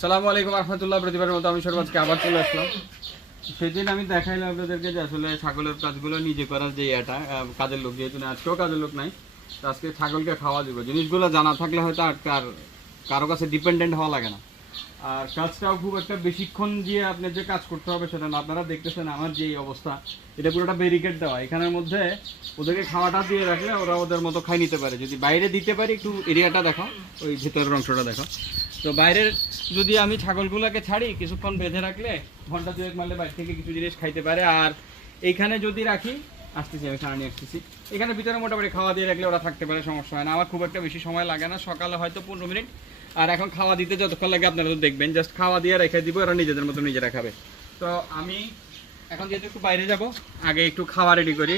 সালামু আলাইকুম মতো আমি সর্বাজকে আবার চলে আসলাম। সেদিন আমি দেখাইলাম আপনাদেরকে যে আসলে ছাগলের কাজগুলো নিজে করার যে এটা কাজের লোক যেহেতু আজকেও কাজের লোক নাই আজকে ছাগলকে খাওয়া দিব। জিনিসগুলো জানা থাকলে হয়তো আর কার কারও কাছে ডিপেন্ডেন্ট হওয়া লাগে না। আর কাজটাও খুব একটা বেশিক্ষণ দিয়ে আপনার যে কাজ করতে হবে সেটা না। আপনারা দেখতেছেন আমার যে অবস্থা, এটা পুরোটা ব্যারিকেড দেওয়া। এখানের মধ্যে ওদেরকে খাওয়াটা দিয়ে রাখলে ওরা ওদের মতো খাই নিতে পারে। যদি বাইরে দিতে পারি, একটু এরিয়াটা দেখো ওই ভিতরের অংশটা দেখো তো বাইরের যদি আমি ছাগলগুলোকে ছাড়ি, কিছুক্ষণ বেঁধে রাখলে ঘণ্টা দুয়েক মারলে বাইরে থেকে কিছু জিনিস খাইতে পারে। আর এইখানে যদি রাখি, আসতেছি আমি খানা নিয়ে আসতেছি। এখানে ভিতরে মোটামুটি খাওয়া দিয়ে রাখলে ওরা থাকতে পারে, সমস্যা হয় না। আমার খুব একটা বেশি সময় লাগে না, সকালে হয়তো পনেরো মিনিট। আর এখন খাওয়া দিতে যতক্ষণ লাগে আপনারা তো দেখবেন জাস্ট খাওয়া দিয়ে রেখে দিব, ওরা নিজেদের মতো নিজেরা খাবে। তো আমি এখন যেহেতু একটু বাইরে যাব, আগে একটু খাওয়া রেডি করি।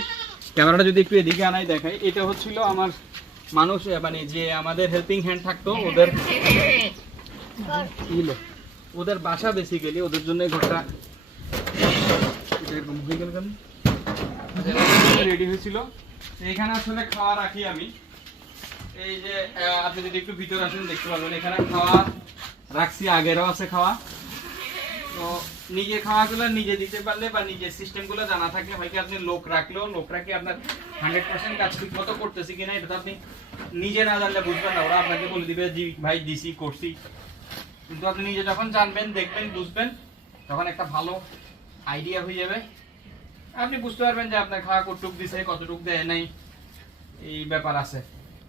ক্যামেরাটা যদি একটু এদিকে আনাই দেখাই, এটা হচ্ছিল আমার মানুষ মানে যে আমাদের হেল্পিং হ্যান্ড থাকতো, ওদের ওদের বাসা বেসিক্যালি ওদের জন্য ঘরটা। এরকম হয়ে গেল কেন? রেডি হয়েছিল। এখানে আসলে খাওয়া রাখি আমি। এই যে আপনি যদি একটু ভিতরে আসেন, দেখতে পাবেন এখানে খাওয়া রাখছি, আগেরও আছে খাওয়া। তো নিজে খাওয়াগুলো নিজে দিতে পারলে বা নিজের সিস্টেমগুলো জানা থাকলে হয় কি আপনি লোক রাখলেও লোক রাখি আপনার হান্ড্রেড পার্সেন্ট কাজ ঠিক মতো করতেছি কিনা, এটা তো আপনি নিজে না জানলে বুঝবেন না। ওরা আপনাকে বলে দিবে ভাই, দিছি, করছি। কিন্তু আপনি নিজে যখন জানবেন, দেখবেন, বুঝবেন, তখন একটা ভালো আইডিয়া হয়ে যাবে। আপনি বুঝতে পারবেন যে আপনার খাওয়া কতটুক দিছে, কতটুক দেয় নাই, এই ব্যাপার আছে।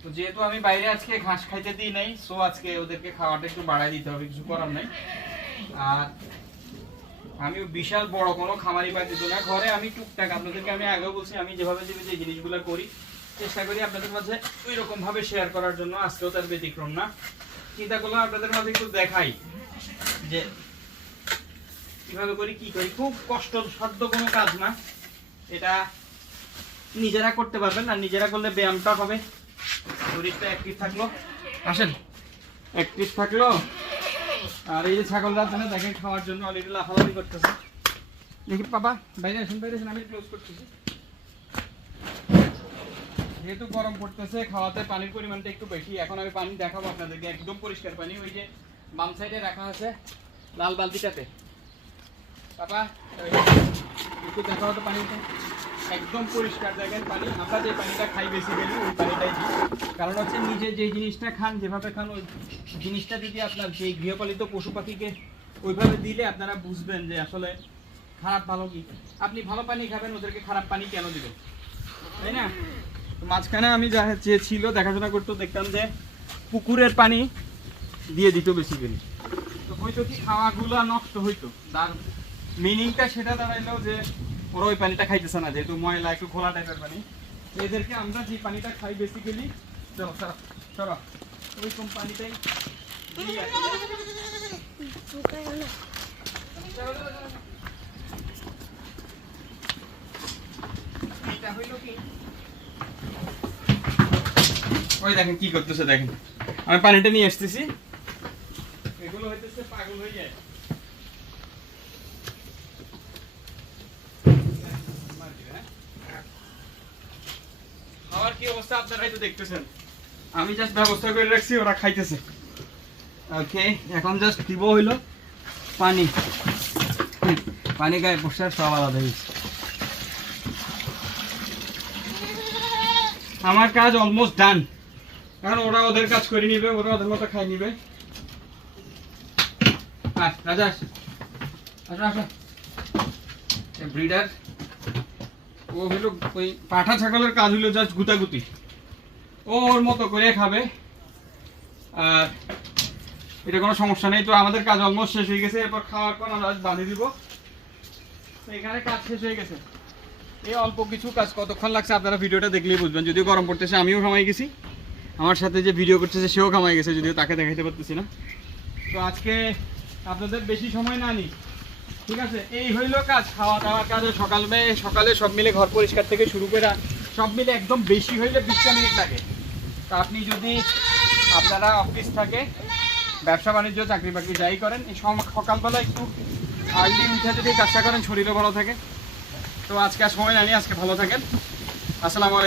তো যেহেতু আমি বাইরে আজকে ঘাস খাইতে দিই নাই সো আজকে ওদেরকে খাওয়াটা একটু বাড়াই দিতে হবে, কিছু করার নাই। আর আমি বিশাল বড় কোনো খামারি বা দিত না। ঘরে আমি টুকটাক, আপনাদেরকে আমি আগেও বলছি, আমি যেভাবে যে জিনিসগুলো করি, চেষ্টা করি আপনাদের মাঝে ওই রকম ভাবে শেয়ার করার জন্য। আজকেও তার ব্যতিক্রম না। চিন্তা আপনাদের মাঝে একটু দেখাই যে কীভাবে করি, কি করি? খুব কষ্ট সাধ্য কোনো কাজ না। এটা নিজেরা করতে পারবেন না, নিজেরা করলে ব্যায়ামটা হবে। শরীরটা অ্যাক্টিভ থাকল। আসেন। অ্যাক্টিভ থাকল। আর এই যে ছাগল রাখছেন দেখেন, খাওয়ার জন্য অলরেডি লাফালাফি করতেছে। দেখি, বাবা, বাইরে আসেন বাইরে আসেন, আমি ক্লোজ করতেছি। যেহেতু গরম পড়তেছে, খাওয়াতে পানির পরিমাণটা একটু বেশি। এখন আমি পানি দেখাবো আপনাদেরকে, একদম পরিষ্কার পানি। ওই যে বাম সাইডে রাখা আছে, লাল বালতিটাতে। বাবা একটু দেখা হতো পানিটা। একদম পরিষ্কার দেখেন পানি। আমরা যে পানিটা খাই বেসিক্যালি ওই পানিটাই দিই। কারণ হচ্ছে নিজে যে জিনিসটা খান, যেভাবে খান, ওই জিনিসটা যদি আপনার সেই গৃহপালিত পশু পাখিকে ওইভাবে দিলে আপনারা বুঝবেন যে আসলে খারাপ ভালো কি। আপনি ভালো পানি খাবেন, ওদেরকে খারাপ পানি কেন দিবেন? তাই না? মাঝখানে আমি যা যে ছিল, দেখাশোনা করতো, দেখতাম যে পুকুরের পানি দিয়ে দিত বেসিক্যালি তো হয়তো কি, খাওয়াগুলো নষ্ট হইতো। তার মিনিংটা সেটা দাঁড়াইলো যে ওরা ওই পানিটা খাইতেছে না, যেহেতু ময়লা, একটু খোলা টাইপের পানি। এদেরকে আমরা যে পানিটা খাই বেসিক্যালি চলো সরো সরো ওই কোন পানিটাই এটা হইল কি? ওই দেখেন কি করতেছে দেখেন। আমি পানিটা নিয়ে আসতেছি। এগুলো হইতেছে পাগল হয়ে যায়। খাওয়ার কি অবস্থা দেখতেছেন। আমি জাস্ট ব্যবস্থা করে রাখছি ওরা খাইতেছে। ওকে এখন জাস্ট দিব হইল পানি। পানি গায়ে পোষার সব আলাদা হয়েছে। আমার কাজ অলমোস্ট ডান কারণ ওরা ওদের কাজ করে নিবে, ওরা ওদের মতো খাই নিবে। রাজা আস, আসো। ব্রিডার ও হলো ওই পাঠা ছাগলের কাজ হলো জাস্ট গুতাগুতি। ও ওর মতো করে খাবে। আর এটা কোনো সমস্যা নেই, তো আমাদের কাজ অলমোস্ট শেষ হয়ে গেছে। এরপর খাওয়ার পর আমরা বাঁধিয়ে দিব। এখানে কাজ শেষ হয়ে গেছে। এই অল্প কিছু কাজ কতক্ষণ লাগছে আপনারা ভিডিওটা দেখলেই বুঝবেন। যদিও গরম পড়তেছে, আমিও কামাই গেছি। আমার সাথে যে ভিডিও করতেছে, সেও কামাই গেছে, যদিও তাকে দেখাইতে পারতেছি না। তো আজকে আপনাদের বেশি সময় না নিই, ঠিক আছে? এই হইল কাজ খাওয়া দাওয়ার কাজ সকাল সকালে সব মিলে ঘর পরিষ্কার থেকে শুরু করে সব মিলে একদম বেশি হইলে বিশটা মিনিট লাগে। তা আপনি যদি আপনারা অফিস থাকে, ব্যবসা বাণিজ্য চাকরি বাকরি যাই করেন, এই সকালবেলা একটু আর্লি উঠে যদি কাজটা করেন, শরীরও ভালো থাকে। তো আজকে আর সময় জানি আজকে ভালো থাকেন। আসসালামু আলাইকুম।